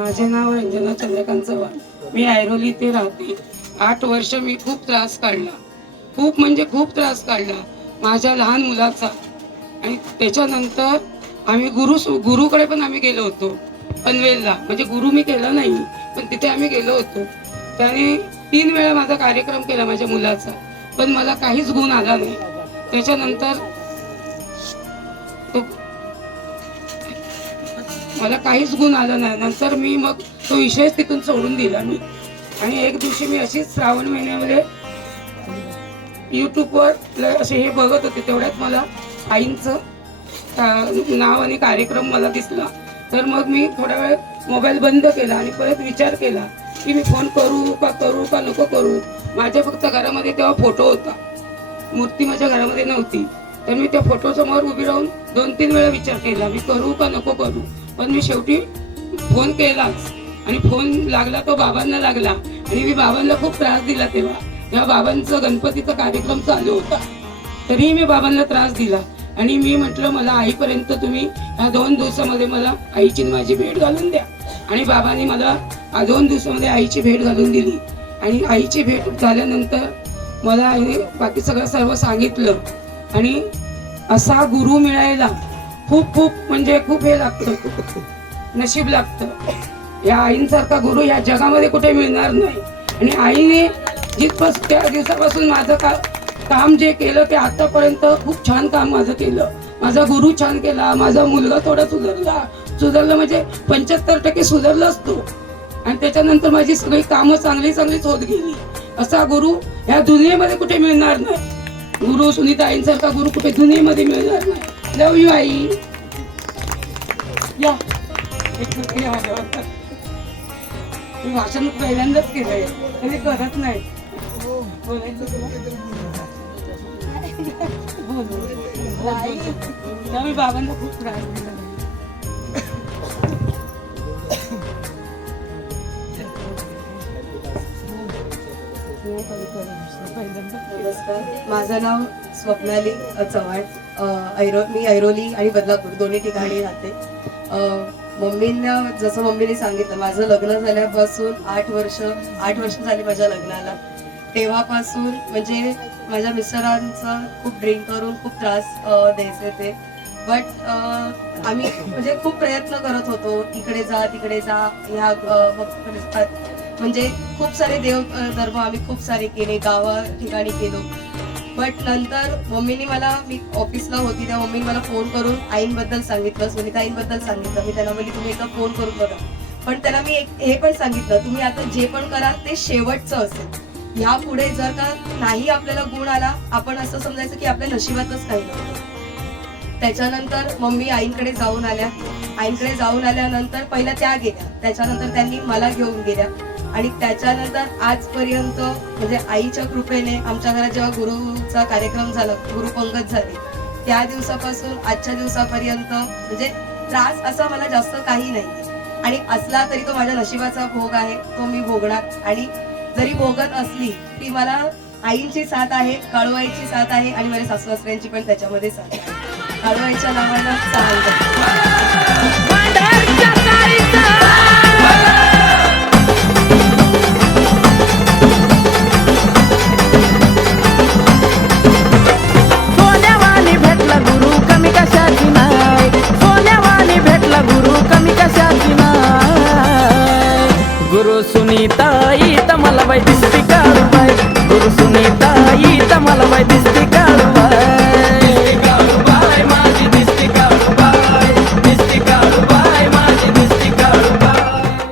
माझे नाव रंजना चंद्रकांत चव्हाण. मी ऐरोली इथे राहते. आठ वर्ष मी खूप त्रास काढला. खूप म्हणजे खूप त्रास काढला. माझ्या लहान मुलाचा. आणि त्याच्यानंतर आम्ही गुरु गुरुकडे पण आम्ही गेलो होतो. पनवेलला. म्हणजे गुरु मी केला नाही पण तिथे आम्ही गेलो होतो. त्याने तीन वेळा माझा कार्यक्रम केला माझ्या मुलाचा. पण मला काहीच गुण आला नाही. त्याच्यानंतर तो मला काहीच गुण आला नाही. नंतर मी मग तो विषयच तिथून सोडून दिला मी. आणि एक दिवशी मी अशीच श्रावण महिन्यामध्ये यूट्यूबवर असे हे बघत होते. तेवढ्यात मला आईंचं नाव आणि कार्यक्रम मला दिसला. तर मग मी थोडा वेळ मोबाईल बंद केला आणि परत विचार केला की मी फोन करू का करू का नको करू. माझ्या फक्त घरामध्ये तेव्हा फोटो होता. मूर्ती माझ्या घरामध्ये नव्हती. तर मी त्या फोटोसमोर उभी राहून दोन तीन वेळा विचार केला मी करू का नको करू? पण मी शेवटी फोन केलाच. आणि फोन लागला तो बाबांना लागला. आणि मी बाबांना खूप त्रास दिला तेव्हा. तेव्हा बाबांचं गणपतीचा कार्यक्रम चालू होता. तरीही मी बाबांना त्रास दिला. आणि मी म्हटलं मला आईपर्यंत तुम्ही ह्या दोन दिवसामध्ये मला आईची माझी भेट घालून द्या. आणि बाबांनी मला दोन दिवसामध्ये आईची भेट घालून दिली. आणि आईची भेट झाल्यानंतर मला आईने बाकी सगळं सर्व सांगितलं. आणि असा गुरु मिळायला खूप खूप म्हणजे खूप हे लागतं. नशीब लागतं. या आईंसारखा गुरु या जगामध्ये कुठे मिळणार नाही. आणि आईने जिथपास त्या दिवसापासून माझं का काम जे केलं ते आतापर्यंत खूप छान काम माझं केलं. माझा गुरु छान केला माझा मुलगा थोडा सुधारला. सुधारला म्हणजे पंच्याहत्तर टक्के सुधारलाच असतो आणि त्याच्यानंतर माझी सगळी कामं चांगली चांगलीच होत गेली. असा गुरु ह्या दुनियेमध्ये कुठे मिळणार नाही. गुरु सुनीता आईंसारखा गुरु कुठे दुनियेमध्ये मिळणार नाही. लव यू आई. या. एक मिनिट या माझ्यावर. मी भाषण पहिल्यांदाच केलंय. कधी करत नाही. बोलायचं तुला? मी बाबांना खूप त्रास दिला. नमस्कार. माझं नाव स्वप्नाली चव्हाण. ऐरो मी ऐरोली आणि बदलापूर दोन्ही ठिकाणी राहते. अ, मम्मींना जसं मम्मीने सांगितलं माझं लग्न झाल्यापासून आठ वर्ष आठ वर्ष झाली माझ्या लग्नाला. तेव्हापासून म्हणजे माझ्या मिस्टरांचा खूप ड्रिंक करून खूप त्रास द्यायचे ते. बट आम्ही म्हणजे खूप प्रयत्न करत होतो इकडे जा तिकडे जा ह्या म्हणजे खूप सारे देव धर्म आम्ही खूप सारे केले गावा ठिकाणी केलो. बट नंतर मम्मीने मला मी ऑफिसला होती त्या मम्मीने मला फोन करून आईंबद्दल सांगितलं सुनीता आईंबद्दल सांगितलं. मी त्यांना म्हणजे तुम्ही एकदा फोन करून बघा. पण त्यांना मी एक हे पण सांगितलं तुम्ही आता जे पण कराल ते शेवटचं असेल. ह्या पुढे जर का नाही आपल्याला गुण आला आपण असं समजायचं की आपल्या नशिबातच काही नव्हतं त्याच्यानंतर मम्मी आईंकडे जाऊन आल्या. आईंकडे जाऊन आल्यानंतर पहिल्या त्या गेल्या. त्याच्यानंतर त्यांनी मला घेऊन गेल्या. आणि त्याच्यानंतर आजपर्यंत म्हणजे आईच्या कृपेने आमच्या घरात जेव्हा गुरुचा कार्यक्रम झाला गुरुपंगत झाली त्या दिवसापासून आजच्या दिवसापर्यंत म्हणजे त्रास असा मला जास्त काही नाही. आणि असला तरी तो माझ्या नशिबाचा भोग आहे तो मी भोगणार. आणि जरी भोगत असली ती मला आईंची साथ आहे काळूआईची साथ आहे आणि माझ्या सासू सासऱ्यांची पण त्याच्यामध्ये साथ आहे. काळूआईच्या नावानं गुरु सुनीताई तमला बाई दिसती काळू गुरु सुनीताई तमला बाई दिसती